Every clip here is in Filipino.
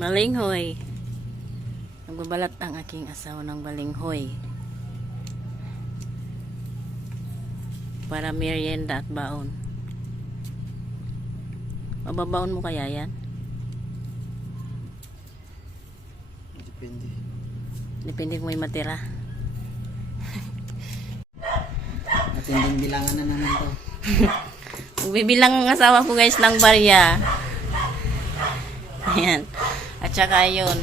Balinghoy. Nagbabalat ang aking asawa ng balinghoy. Para merienda at baon. Mababaon mo kaya yan? Depende. Depende kung may matira. Matinding bilangan na naman to. Bibilang ang asawa ko guys ng barya. Ayan. At saka yun.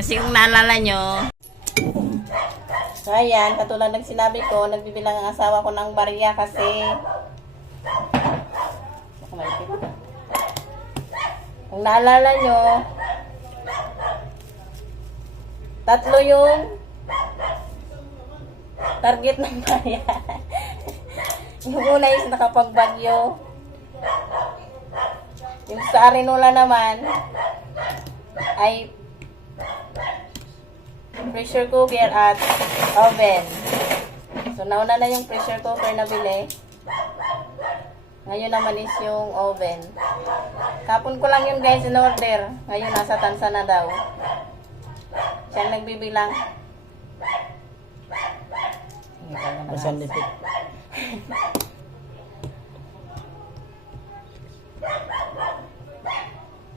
Kasi kung naalala nyo, so ayan, katulad ng sinabi ko, nagbibilang ang asawa ko ng barya kasi kung naalala nyo, 3 yung target ng barya. Yung una is nakapagbagyo. Yung sa Arinola naman ay pressure cooker at oven. So nauna na yung pressure cooker na bili. Ngayon naman is yung oven. Kapon ko lang yun guys in order. Ngayon nasa tansa na daw. Siyang nagbibilang. Masan nipit.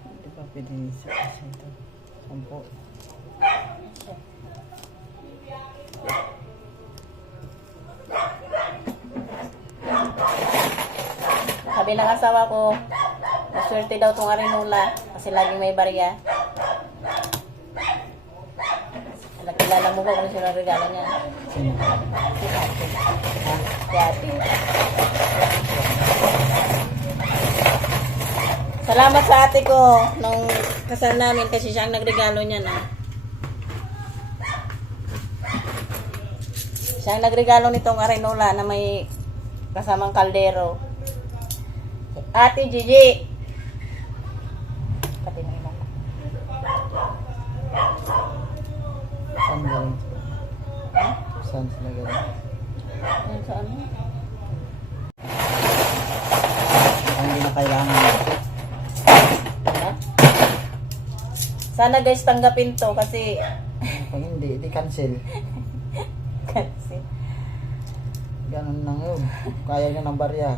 Hindi pa pwede sa ito. 10. Sabi ng asawa ko, maswerte daw tong Arinola kasi laging may barya. Nakilala mo ba kung sino ang regalo niya? Sino? Si Ate. Si Ate. Salamat sa ate ko nung kasal namin kasi siya ang nagregalo niya na. Siya ang nagregalo nitong Arinola na may kasamang kaldero. Ate Gigi. Pati na ina. Saan galing? Saan sila galing? Ayun sa ano? Ang hindi na kailangan. Ha? Sana guys tanggapin to kasi Pag hindi, di cancel. kasi Ganun lang yun. Kaya niya ng barya.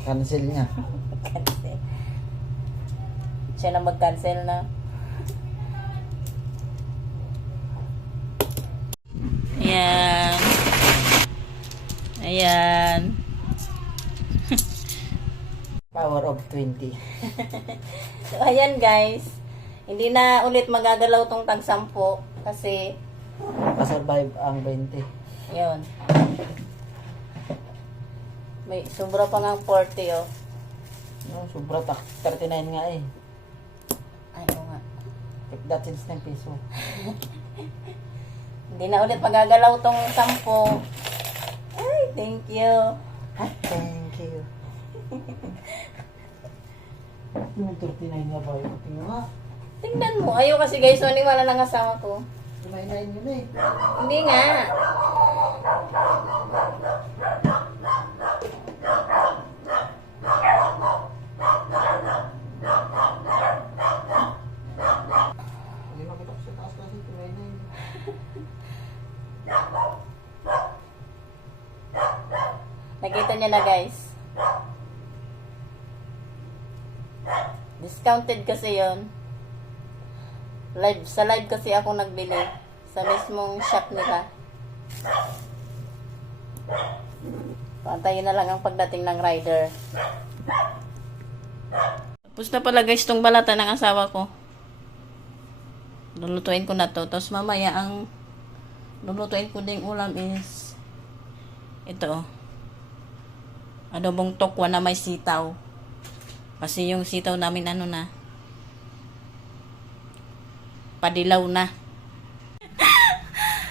Cancel niya. kasi siya na mag-cancel na. Ayan. Ayan. Power of 20. So, ayan guys. Hindi na ulit magagalaw tong tag-10 kasi Kasurvive ang 20. yun. May sobra pa nga 40 oh. No, sobra 39 nga eh. Ay, oo nga. If that is 10 peso. Hindi na ulit magagalaw tong 10. Ay, thank you. Thank you. Yung 39 nga ba yun? Tingnan nga. Tingnan mo. Ayaw kasi guys, wala ng asawa ko. 39 yun eh. Hindi nga. Hindi makita ko sa taas kasi 39. Nakita niya na guys. Discounted kasi yon. Sa live kasi ako nagbili. Sa mismong shop nila. Pantayin na lang ang pagdating ng rider. Tapos na pala guys tong balata ng asawa ko. Lulutuin ko na to. Tapos mamaya ang lulutuin ko ding ulam is ito. Adobong tokwa na may sitaw. Kasi yung sitaw namin ano na. Padilaw na.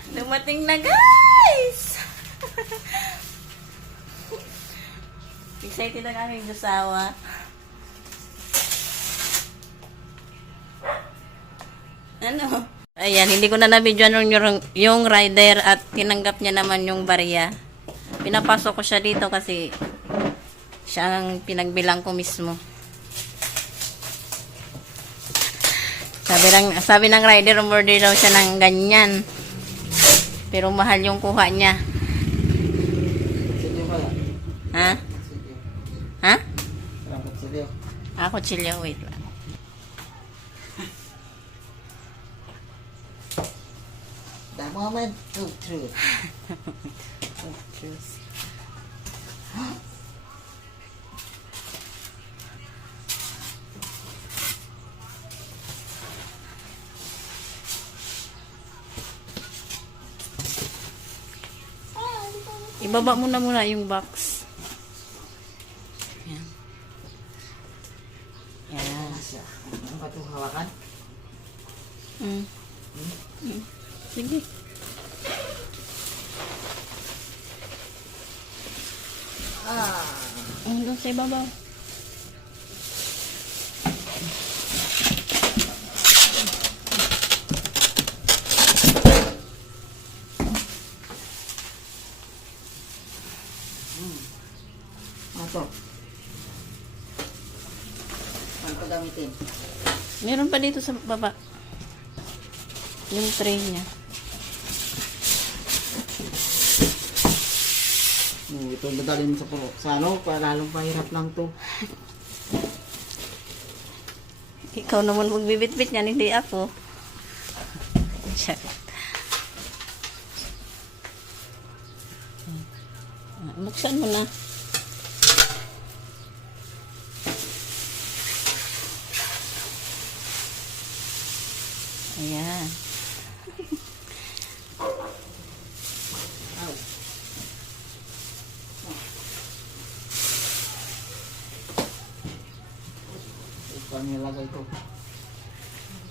Dumating na guys! Excited na kami yung asawa. Ano? Ayan, hindi ko na nabidyoan yung rider at tinanggap niya naman yung barya. Pinapasok ko siya dito kasi siya ang pinagbilang ko mismo. Sabi ng rider, umorder daw siya ng ganyan. Pero mahal yung kuha niya. Kutsilyo pala. Ha? Kutsilyo. Ha? Parang kutsilyo. Ako chilyo, wait lang. The moment of truth. Ibaba mo na muna yung box. Yan. Yan. Ano siya? Ano ba ito hawakan? Mm. Sige. Doon sa ibabaw. Ano to? Ano ito gamitin? Meron pa dito sa baba. Yung tray niya. Ito dadalhin mo sa puro. Sa ano? Lalong pahirap lang to. Ikaw naman magbibit-bit niyan, hindi ako. Charot. Buksan mo na. Ayan. Ow. Paano nilagay ito?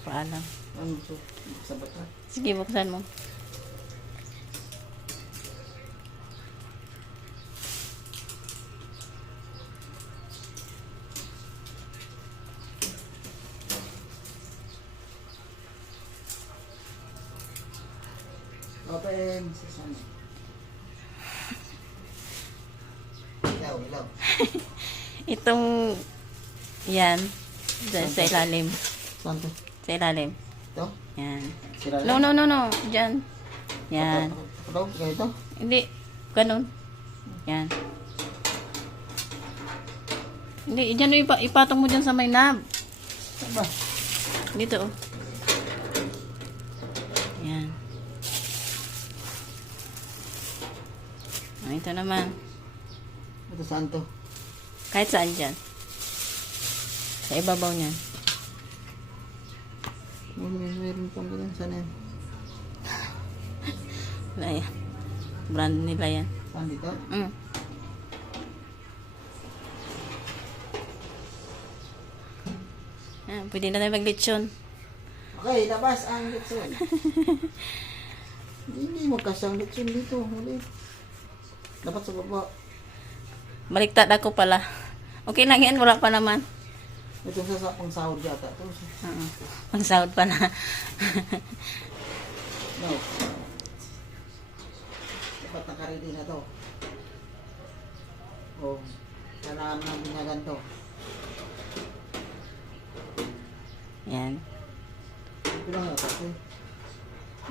Paalam. Ano ito? Sa bata? Sige, buksan mo. Open. Sasama. Ilaw, ilaw. Itong, yan, dyan sa ilalim. Saan to? Sa ilalim. Ito? Yan. Sira No, no, no, no. Dyan. Yan. Ito? Ganito? Hindi. Ganun. Yan. Hindi. Dyan, ipatong mo dyan sa may knob. Saan ba? Dito, oh. Yan. Ito naman. Ito saan to? Kahit saan dyan. Sa ibabaw niyan. Meron pang ganyan. Saan yan? Ayan. Brand nila yan. Saan dito? Mm. Ayan, pwede na tayo maglitsyon. Okay, labas ang litson. Hindi mo kasang litson dito. Ulit. Dapat sa baba. Baliktad ako pala. Okay lang yan, wala pa naman. Ito sa pang sahod yata. Ito. Ang sahod pa na. No. Dapat nakaready na to. O, kailangan ng binagan to. Yan. Ito lang yata. Eh.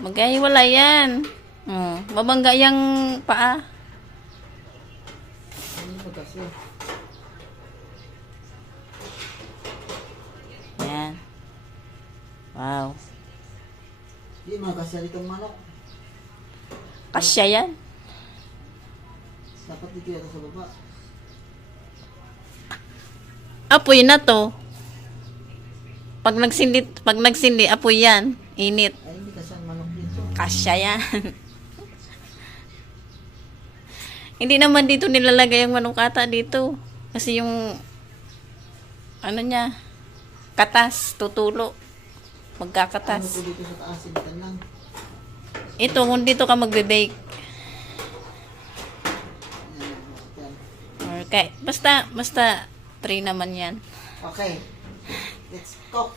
Magkahiwala yan. Mabangga yung paa. Ano mo kasi? Yan. Wow. Hindi mo kasi itong manok. Kasya yan. Dapat dito yata sa baba. Apoy na to. Pag nagsindi, apoy yan. Init. Ay, hindi kasi ang manok dito. Kasya yan. Hindi naman dito nilalagay ang manukata dito. Kasi yung ano niya, katas, tutulo. Ano Magkakatas. ko dito sa taas, sinitan lang. Ito, kung dito ka magbe-bake. Yan. Okay. Basta 3 naman yan. Okay. Let's cook.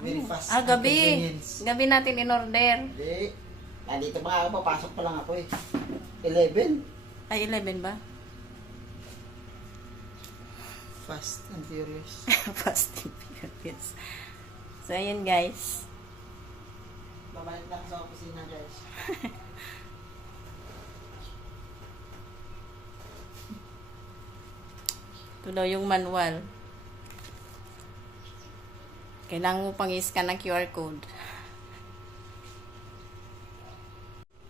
Very fast. Ah, and gabi. convenience. Gabi natin in-order. Hindi. Nandito pa ako, papasok pa lang ako eh. 11. Ay, 11 ba? Fast and furious. Fast and Furious. So, ayun guys. Babalik lang sa opisina, guys. Ito daw yung manual. Kailangan mo pang i-scan ng QR code.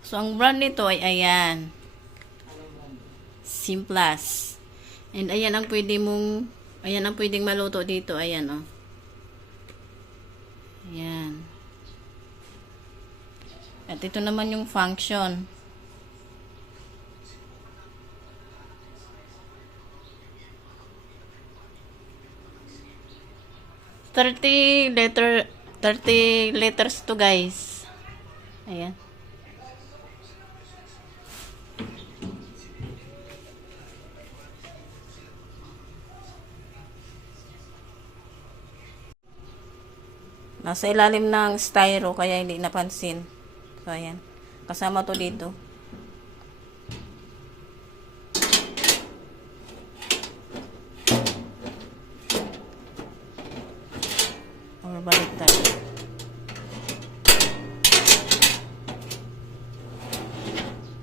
So, ang brand nito ay ayan. Simplas. And ayan ang pwedeng maluto dito. Ayan, oh. Ayan. At ito naman yung function. $30 liters to guys. Ayan. Nasa ilalim ng styro kaya hindi napansin. So, ayan. Kasama to dito. Or baliktad.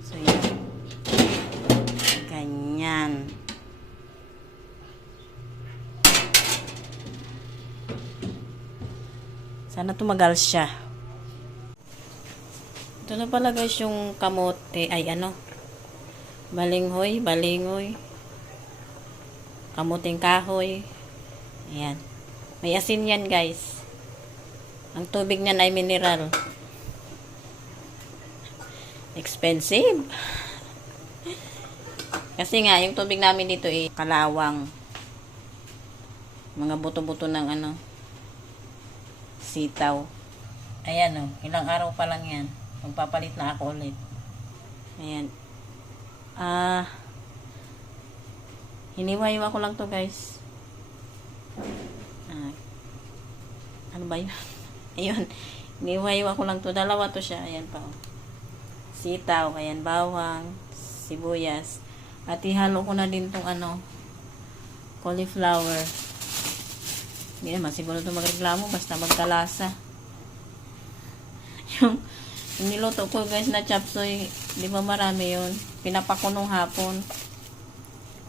So, ayan. Ganyan. Sana tumagal siya. Ito na pala guys yung kamote. Ay balinghoy. Kamuting kahoy. Ayan. May asin yan guys. Ang tubig niyan ay mineral. Expensive. Kasi nga, yung tubig namin dito ay kalawang. Mga buto-buto ng sitaw. Ayan ilang araw pa lang yan. Magpapalit na ako ulit. Ayan. Hiniwa-hiwa ko lang to guys. Ano ba yun? Ayun. Hiniwa-hiwa ko lang to. Dalawa to siya. Ayan pa. Sitaw. Ayan. Bawang. Sibuyas. At ihalo ko na din tong cauliflower. Hindi naman siguro ito magreklamo basta magkalasa. Yung niluto ko guys na chop suey, di ba marami yun? Pinapakunong hapon.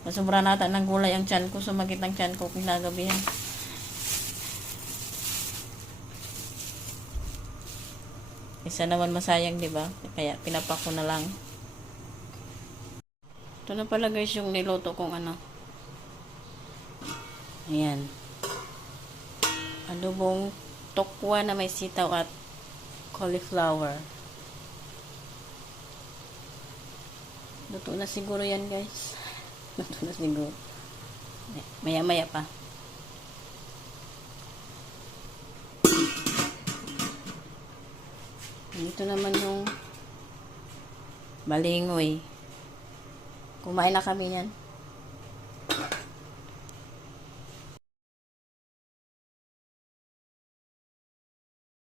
Masubra nata ng gulay ang tiyan ko, sumakit ang tiyan ko kinagabihan. Isa naman masayang, di ba? Kaya pinapako na lang. Ito na pala guys yung niluto kong Ayan. Adobong tokwa na may sitaw at cauliflower. Luto na siguro yan guys. Luto na siguro. Maya-maya pa. Dito naman yung balingoy. Kumain na kami yan.